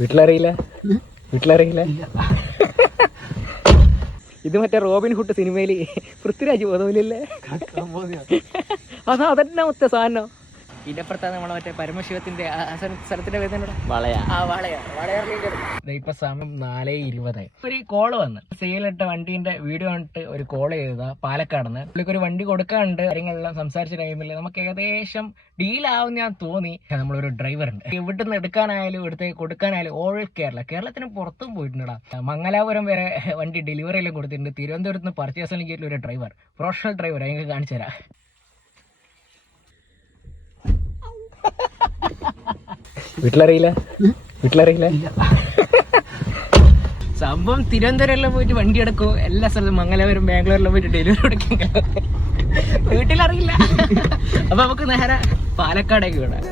വീട്ടിലറിയില്ല? ഇത് മറ്റേ Robin hood സിനിമയില് പൃഥ്വിരാജ് ബോധമില്ലല്ലേ? അതന്നെ മൊത്ത സാധനം. ഇതിനപ്പുറത്താണ് നമ്മളെ മറ്റേ പരമശിവത്തിന്റെ സ്ഥലത്തിന്റെ പേര് ഇപ്പൊ സമയം 4:20. ഒരു കോള് വന്ന് സെയിലിട്ട വണ്ടീന്റെ വീഡിയോ കണ്ടിട്ട് ഒരു കോള് ചെയ്തതാ പാലക്കാടുന്ന്. പുള്ളിക്കൊരു വണ്ടി കൊടുക്കാനുണ്ട്. കാര്യങ്ങളെല്ലാം സംസാരിച്ച ടൈമിൽ നമുക്ക് ഏകദേശം ഡീലാവും ഞാൻ തോന്നി. നമ്മളൊരു ഡ്രൈവർ ഉണ്ട്, ഇവിടുന്ന് എടുക്കാനായാലും ഇവിടുത്തെ കൊടുക്കാനായാലും ഓൾ കേരളത്തിന് പുറത്തും പോയിട്ടുണ്ടാ. മംഗലാപുരം വരെ വണ്ടി ഡെലിവറി എല്ലാം കൊടുത്തിട്ടുണ്ട്. തിരുവനന്തപുരത്ത് നിന്ന് പർച്ചേസ് ഒരു ഡ്രൈവർ, പ്രൊഫഷണൽ ഡ്രൈവർ, അതിന് കാണിച്ചു തരാം. വീട്ടിലറിയില്ല? സംഭവം തിരുവനന്തപുരം പോയിട്ട് വണ്ടി എടുക്കും, എല്ലാ സ്ഥലത്തും മംഗലാപുരം ബാംഗ്ലൂരിലും പോയിട്ട് ഡെലിവറി കൊടുക്കും. വീട്ടിലറിയില്ല. അപ്പൊ നമുക്ക് നേരെ പാലക്കാടേക്ക് വിടാം.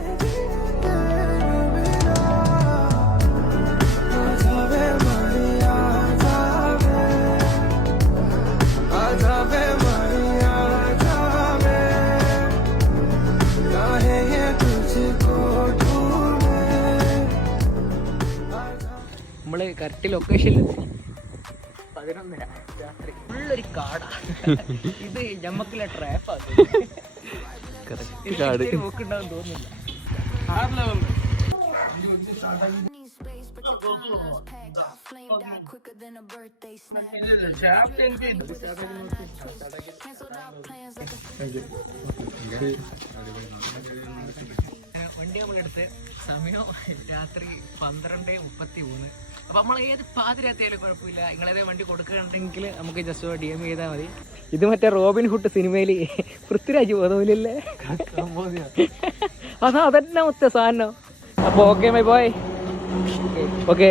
നമ്മള് കറക്റ്റ് ലൊക്കേഷനിൽ 11:30 രാത്രി. ഫുള്ളൊരു കാടാ. ഇത് ഞമ്മക്കുള്ള ട്രാപ്പാണ്. പോക്കുണ്ടാവും തോന്നുന്നില്ല. വണ്ടി നമ്മളെടുത്ത് സമയം രാത്രി 12:33. അപ്പൊ നമ്മൾ ഏത് പാതിരാത്രിയായാലും കുഴപ്പമില്ല. നിങ്ങളേതേ വണ്ടി കൊടുക്കുകയുണ്ടെങ്കിൽ നമുക്ക് ജസ്റ്റ് DM ചെയ്താൽ മതി. ഇത് മറ്റേ റോബിൻ ഹുഡ് സിനിമയില് പൃഥ്വിരാജ് ബോധമില്ലല്ലേ? അതന്നെ മൊത്ത സാധനം. അപ്പൊ ഓക്കെ ബൈ ബോയ്. ഓക്കെ.